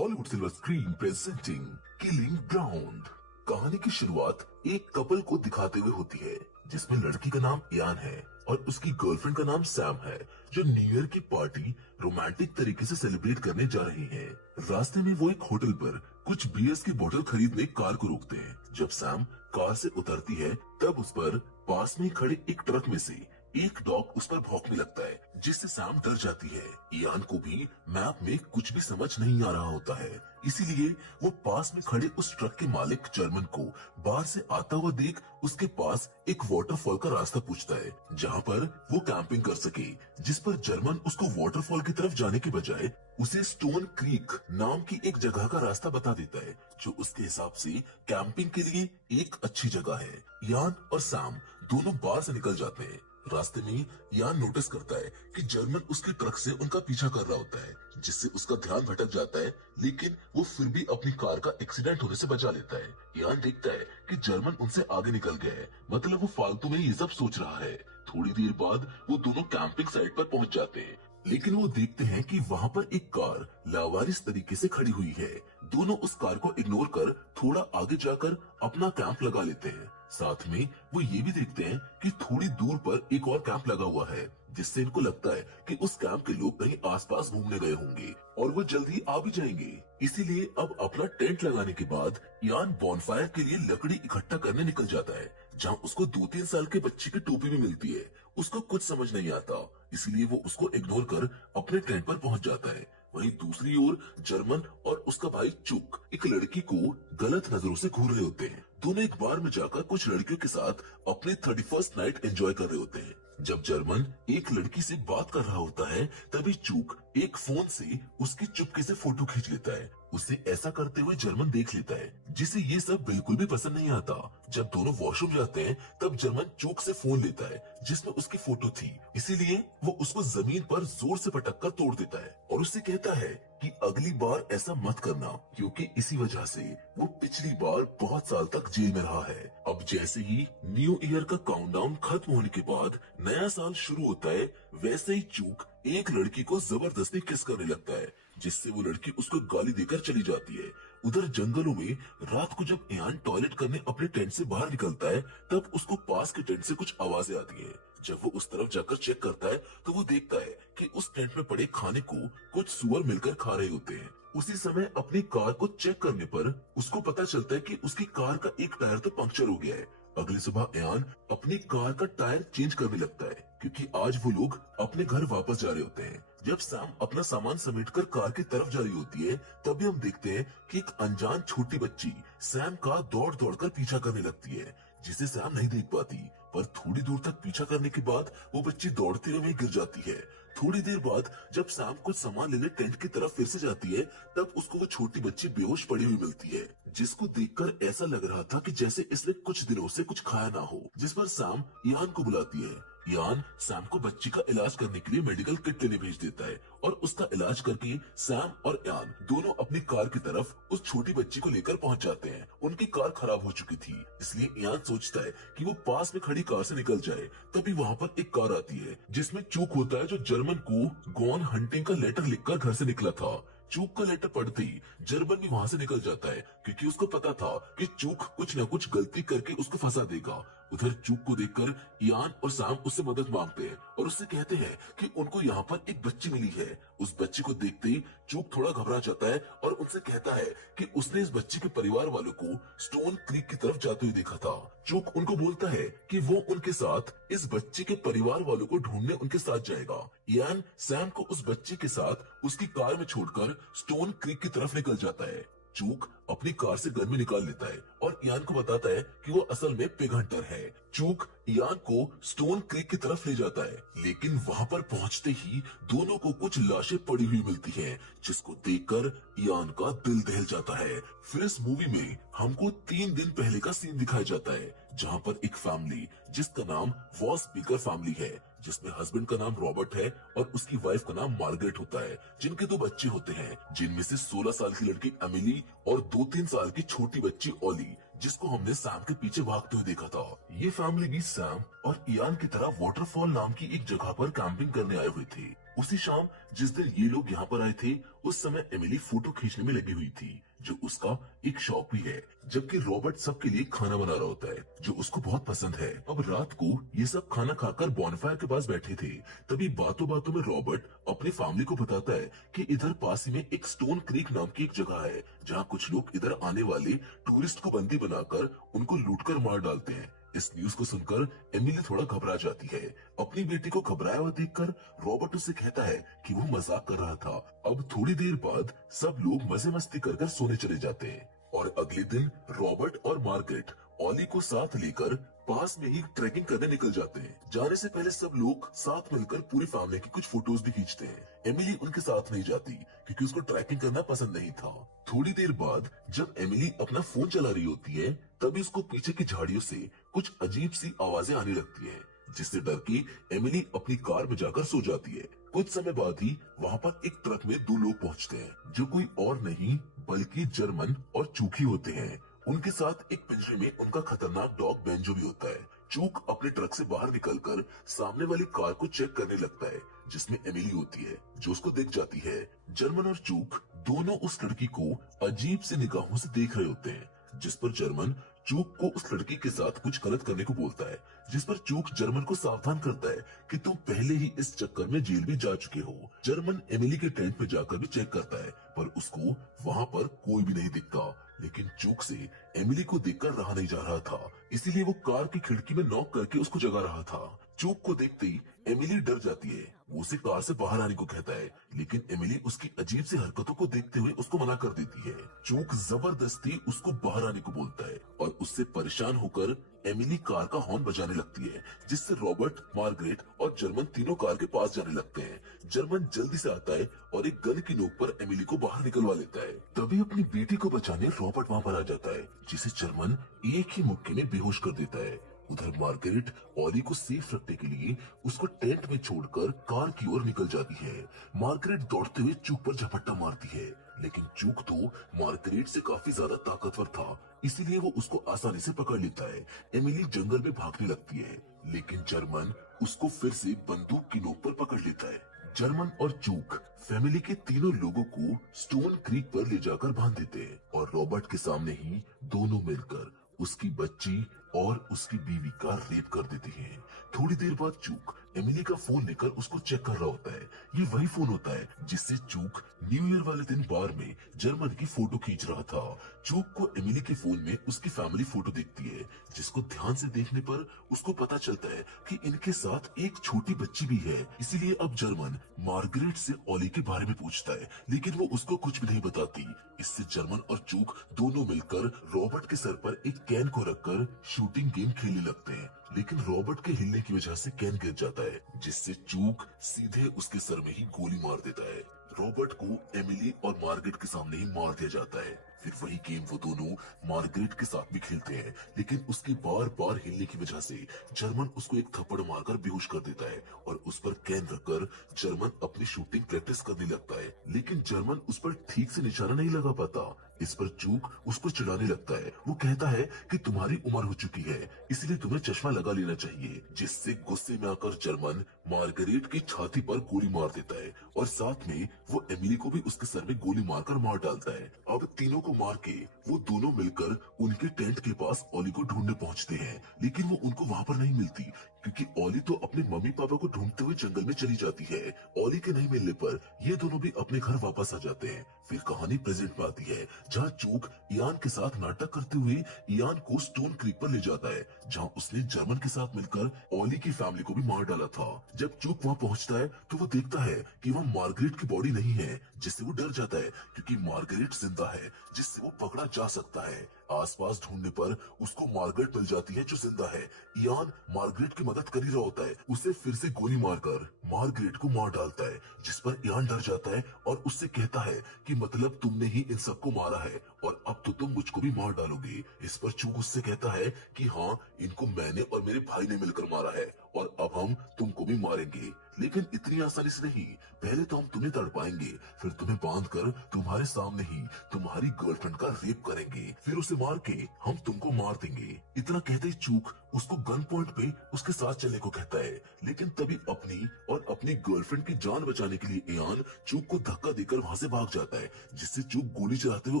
Hollywood silver screen presenting killing ground. कहानी की शुरुआत एक कपल को दिखाते हुए होती है जिसमें लड़की का नाम इयान है और उसकी गर्लफ्रेंड का नाम सैम है, जो न्यू ईयर की पार्टी रोमांटिक तरीके से सेलिब्रेट करने जा रही हैं। रास्ते में वो एक होटल पर कुछ बियर्स की बोतल खरीदने कार को रोकते हैं। जब सैम कार से उतरती है तब उस पर पास में खड़े एक ट्रक में से एक डॉग उस पर भौंकने लगता है, जिससे सैम डर जाती है। इयान को भी मैप में कुछ भी समझ नहीं आ रहा होता है, इसीलिए वो पास में खड़े उस ट्रक के मालिक जर्मन को बाहर से आता हुआ देख उसके पास एक वाटरफॉल का रास्ता पूछता है, जहाँ पर वो कैंपिंग कर सके। जिस पर जर्मन उसको वाटरफॉल की तरफ जाने के बजाय उसे स्टोन क्रीक नाम की एक जगह का रास्ता बता देता है, जो उसके हिसाब से कैंपिंग के लिए एक अच्छी जगह है। इयान और सैम दोनों बाहर से निकल जाते हैं। रास्ते में यान नोटिस करता है कि जर्मन उसके ट्रक से उनका पीछा कर रहा होता है, जिससे उसका ध्यान भटक जाता है, लेकिन वो फिर भी अपनी कार का एक्सीडेंट होने से बचा लेता है। यान देखता है कि जर्मन उनसे आगे निकल गया है, मतलब वो फालतू में ये सब सोच रहा है। थोड़ी देर बाद वो दोनों कैंपिंग साइट पर पहुंच जाते हैं, लेकिन वो देखते हैं कि वहाँ पर एक कार लावारिस तरीके से खड़ी हुई है। दोनों उस कार को इग्नोर कर थोड़ा आगे जाकर अपना कैंप लगा लेते हैं। साथ में वो ये भी देखते हैं कि थोड़ी दूर पर एक और कैंप लगा हुआ है, जिससे इनको लगता है कि उस कैंप के लोग कहीं आसपास घूमने गए होंगे और वो जल्दी आ भी जाएंगे। इसीलिए अब अपना टेंट लगाने के बाद यान बॉनफायर के लिए लकड़ी इकट्ठा करने निकल जाता है, जहाँ उसको 2-3 साल के बच्चे की टोपी भी मिलती है। उसको कुछ समझ नहीं आता, इसलिए वो उसको इग्नोर कर अपने टेंट पर पहुंच जाता है। वहीं दूसरी ओर जर्मन और उसका भाई चुक एक लड़की को गलत नजरों से घूर रहे होते हैं। दोनों एक बार में जाकर कुछ लड़कियों के साथ अपनी 31st नाइट एंजॉय कर रहे होते हैं। जब जर्मन एक लड़की से बात कर रहा होता है, तभी चुक एक फोन से उसकी चुपके से फोटो खींच लेता है। उसे ऐसा करते हुए जर्मन देख लेता है, जिसे ये सब बिल्कुल भी पसंद नहीं आता। जब दोनों वॉशरूम जाते हैं तब जर्मन चुक से फोन लेता है जिसमें उसकी फोटो थी, इसीलिए वो उसको जमीन पर जोर से पटक कर तोड़ देता है और उससे कहता है कि अगली बार ऐसा मत करना, क्योंकि इसी वजह से वो पिछली बार बहुत साल तक जेल में रहा है। अब जैसे ही न्यू ईयर का काउंटडाउन खत्म होने के बाद नया साल शुरू होता है, वैसे ही चूक एक लड़की को जबरदस्ती किस करने लगता है, जिससे वो लड़की उसको गाली देकर चली जाती है। उधर जंगलों में रात को जब इयान टॉयलेट करने अपने टेंट से बाहर निकलता है, तब उसको पास के टेंट से कुछ आवाजें आती है। जब वो उस तरफ जाकर चेक करता है तो वो देखता है कि उस टेंट में पड़े खाने को कुछ सुअर मिलकर खा रहे होते हैं। उसी समय अपनी कार को चेक करने पर उसको पता चलता है कि उसकी कार का एक टायर तो पंक्चर हो गया है। अगली सुबह इयान अपनी कार का टायर चेंज करने लगता है, क्योंकि आज वो लोग अपने घर वापस जा रहे होते हैं। जब सैम अपना सामान समेटकर कार की तरफ जा रही होती है, तभी हम देखते हैं कि एक अनजान छोटी बच्ची सैम का दौड़ दौड़ कर पीछा करने लगती है, जिसे सैम नहीं देख पाती। पर थोड़ी दूर तक पीछा करने के बाद वो बच्ची दौड़ते हुए गिर जाती है। थोड़ी देर बाद जब सैम कुछ सामान लेने टेंट की तरफ फिर से जाती है, तब उसको वो छोटी बच्ची बेहोश पड़ी हुई मिलती है, जिसको देखकर ऐसा लग रहा था कि जैसे इसने कुछ दिनों से कुछ खाया ना हो। जिस पर सैम इयान को बुलाती है। इयान सैम को बच्ची का इलाज करने के लिए मेडिकल किट लेने भेज देता है और उसका इलाज करके सैम और इयान दोनों अपनी कार की तरफ उस छोटी बच्ची को लेकर पहुंच जाते हैं। उनकी कार खराब हो चुकी थी, इसलिए इयान सोचता है कि वो पास में खड़ी कार से निकल जाए। तभी वहाँ पर एक कार आती है जिसमें चूक होता है, जो जर्मन को गॉन हंटिंग का लेटर लिखकर घर से निकला था। चूक का लेटर पढ़ते ही जर्मन भी वहाँ से निकल जाता है, क्योंकि उसको पता था कि चूक कुछ न कुछ गलती करके उसको फंसा देगा। उधर चूक को देखकर इयान और सैम उससे मदद मांगते हैं और उससे कहते हैं कि उनको यहाँ पर एक बच्ची मिली है। उस बच्ची को देखते ही चूक थोड़ा घबरा जाता है और उनसे कहता है कि उसने इस बच्ची के परिवार वालों को स्टोन क्रीक की तरफ जाते हुए देखा था। चूक उनको बोलता है कि वो उनके साथ इस बच्ची के परिवार वालों को ढूंढने उनके साथ जाएगा। इयान सैम को उस बच्ची के साथ उसकी कार में छोड़कर स्टोन क्रीक की तरफ निकल जाता है। चूक अपनी कार से गन में निकाल लेता है और इयान को बताता है कि वो असल में पिग हंटर है। चूक इयान को स्टोन क्रीक की तरफ ले जाता है, लेकिन वहाँ पर पहुँचते ही दोनों को कुछ लाशें पड़ी हुई मिलती हैं, जिसको देखकर इयान का दिल दहल जाता है। फिर इस मूवी में हमको 3 दिन पहले का सीन दिखाया जाता है, जहाँ पर एक फैमिली जिसका नाम वॉस बीकर फैमिली है, जिसमें हस्बैंड का नाम रॉबर्ट है और उसकी वाइफ का नाम मार्गरेट होता है, जिनके 2 बच्चे होते हैं, जिनमें से 16 साल की लड़की एमिली और 2-3 साल की छोटी बच्ची ओली, जिसको हमने सैम के पीछे भागते हुए देखा था। ये फैमिली भी सैम और इयान की तरह वाटरफॉल नाम की एक जगह पर कैंपिंग करने आए हुए थे। उसी शाम जिस दिन ये लोग यहाँ पर आए थे, उस समय एमिली फोटो खींचने में लगी हुई थी, जो उसका एक शौक भी है, जबकि रॉबर्ट सबके लिए खाना बना रहा होता है जो उसको बहुत पसंद है। अब रात को ये सब खाना खाकर बॉनफायर के पास बैठे थे, तभी बातों बातों में रॉबर्ट अपनी फैमिली को बताता है कि इधर पास ही में एक स्टोन क्रीक नाम की एक जगह है, जहाँ कुछ लोग इधर आने वाले टूरिस्ट को बंदी बनाकर उनको लूटकर मार डालते हैं। इस न्यूज को सुनकर एमिली थोड़ा घबरा जाती है। अपनी बेटी को घबराया हुआ देखकर रॉबर्ट उसे कहता है कि वो मजाक कर रहा था। अब थोड़ी देर बाद सब लोग मजे मस्ती कर सोने चले जाते हैं और अगले दिन रॉबर्ट और मार्गरेट ऑली को साथ लेकर पास में ही ट्रैकिंग करने निकल जाते हैं। जाने से पहले सब लोग साथ मिलकर पूरी फैमिली की कुछ फोटोज भी खींचते हैं। एमिली उनके साथ नहीं जाती क्योंकि उसको ट्रैकिंग करना पसंद नहीं था। थोड़ी देर बाद जब एमिली अपना फोन चला रही होती है, तभी उसको पीछे की झाड़ियों से कुछ अजीब सी आवाजें आने लगती है, जिससे डर के एमिली अपनी कार में जाकर सो जाती है। कुछ समय बाद ही वहाँ पर एक ट्रक में दो लोग पहुँचते हैं, जो कोई और नहीं बल्कि जर्मन और चूकी होते हैं। उनके साथ एक पिंजरे में उनका खतरनाक डॉग बेंजो भी होता है। चूक अपने ट्रक से बाहर निकलकर सामने वाली कार को चेक करने लगता है, जिसमें एमिली होती है, जो उसको दिख जाती है। जर्मन और चूक दोनों उस लड़की को अजीब सी निगाहों से देख रहे होते हैं, जिस पर जर्मन चूक को उस लड़की के साथ कुछ गलत करने को बोलता है, जिस पर चूक जर्मन को सावधान करता है कि तुम पहले ही इस चक्कर में जेल भी जा चुके हो। जर्मन एमिली के टेंट में जाकर भी चेक करता है, पर उसको वहाँ पर कोई भी नहीं दिखता। लेकिन चूक से एमिली को देखकर रहा नहीं जा रहा था, इसीलिए वो कार की खिड़की में नॉक करके उसको जगा रहा था। चूक को देखते ही एमिली डर जाती है। वो उसे कार से बाहर आने को कहता है, लेकिन एमिली उसकी अजीब सी हरकतों को देखते हुए उसको मना कर देती है। चूक जबरदस्ती उसको बाहर आने को बोलता है और उससे परेशान होकर एमिली कार का हॉर्न बजाने लगती है, जिससे रॉबर्ट, मार्गरेट और जर्मन तीनों कार के पास जाने लगते हैं। जर्मन जल्दी से आता है और एक गन की नोक पर एमिली को बाहर निकलवा लेता है। तभी अपनी बेटी को बचाने रॉबर्ट वहाँ पर आ जाता है, जिसे जर्मन एक ही मुक्के में बेहोश कर देता है। उधर मार्गरेट ऑली को सेफ रखने के लिए उसको टेंट में छोड़कर कार की ओर निकल जाती है। मार्गरेट दौड़ते हुए चूक पर झपट्टा मारती है, लेकिन चूक तो मार्गरेट से काफी ज्यादा ताकतवर था, इसीलिए वो उसको आसानी से पकड़ लेता है। एमिली जंगल में भागने लगती है, लेकिन जर्मन उसको फिर से बंदूक की नोक पर पकड़ लेता है। जर्मन और चूक फैमिली के तीनों लोगों को स्टोन क्रीक पर ले जाकर बांध देते हैं और रॉबर्ट के सामने ही दोनों मिलकर उसकी बच्ची और उसकी बीवी का रेप कर देती हैं। थोड़ी देर बाद चूक एमिली का फोन लेकर उसको चेक कर रहा होता है। ये वही फोन होता है जिससे चूक न्यू ईयर वाले दिन बार में जर्मन की फोटो खींच रहा था। चूक को एमिली के फोन में उसकी फैमिली फोटो दिखती है, जिसको ध्यान से देखने पर उसको पता चलता है कि इनके साथ एक छोटी बच्ची भी है। इसीलिए अब जर्मन मार्गरेट से ऑली के बारे में पूछता है, लेकिन वो उसको कुछ भी नहीं बताती। इससे जर्मन और चूक दोनों मिलकर रॉबर्ट के सर पर एक कैन को रखकर शूटिंग गेम खेलने लगते हैं, लेकिन रॉबर्ट के हिलने की वजह से कैन गिर जाता है, जिससे चूक सीधे उसके सर में ही गोली मार देता है। रॉबर्ट को एमिली और मार्गरेट के सामने ही मार दिया जाता है। फिर वही गेम वो दोनों मार्गरेट के साथ भी खेलते हैं, लेकिन उसके बार बार हिलने की वजह से जर्मन उसको एक थप्पड़ मारकर बेहोश कर देता है और उस पर कैन रखकर जर्मन अपनी शूटिंग प्रैक्टिस करने लगता है, लेकिन जर्मन उस पर ठीक से निशाना नहीं लगा पाता। इस पर चूक उसको चिढ़ाने लगता है। वो कहता है कि तुम्हारी उम्र हो चुकी है, इसलिए तुम्हें चश्मा लगा लेना चाहिए, जिससे गुस्से में आकर जर्मन मार्गरेट की छाती पर गोली मार देता है और साथ में वो एमिली को भी उसके सर में गोली मारकर मार डालता है। अब तीनों को मार के वो दोनों मिलकर उनके टेंट के पास ऑली को ढूंढने पहुंचते हैं, लेकिन वो उनको वहाँ पर नहीं मिलती, क्योंकि ऑली तो अपने मम्मी पापा को ढूंढते हुए जंगल में चली जाती है। ऑली के नहीं मिलने पर ये दोनों भी अपने घर वापस आ जाते हैं। फिर कहानी प्रेजेंट में आती है, जहाँ चूक इयान के साथ नाटक करते हुए इयान को स्टोन क्रीक पर ले जाता है, जहाँ उसने जर्मन के साथ मिलकर ऑली की फैमिली को भी मार डाला था। जब चूक वहाँ पहुँचता है तो वो देखता है कि वहाँ मार्गरेट की बॉडी नहीं है, जिससे वो डर जाता है, क्योंकि मार्गरेट जिंदा है, जिससे वो पकड़ा जा सकता है। आसपास ढूंढने पर उसको मार्गरेट मिल जाती है, जो जिंदा है। इयान मार्गरेट की मदद कर ही रहा होता है, उसे फिर से गोली मारकर मार्गरेट को मार डालता है, जिस पर इयान डर जाता है और उससे कहता है कि मतलब तुमने ही इन सबको मारा है और अब तो तुम मुझको भी मार डालोगे। इस पर चूक उससे कहता है कि हाँ, इनको मैंने और मेरे भाई ने मिलकर मारा है और अब हम तुमको भी मारेंगे, लेकिन इतनी आसानी से नहीं। पहले तो हम तुम्हें तड़पाएंगे, फिर तुम्हें बांधकर तुम्हारे सामने ही तुम्हारी गर्लफ्रेंड का रेप करेंगे, फिर उसे मार के हम तुमको मार देंगे। इतना कहते ही चूक उसको गन पॉइंट पे उसके साथ चलने को कहता है, लेकिन तभी अपनी और अपनी गर्लफ्रेंड की जान बचाने के लिए इयान चूक को धक्का देकर वहां से भाग जाता है, जिससे चूक गोली चलाते हुए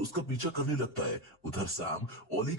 उसका पीछा करने लगता है। उधर सैम ओली के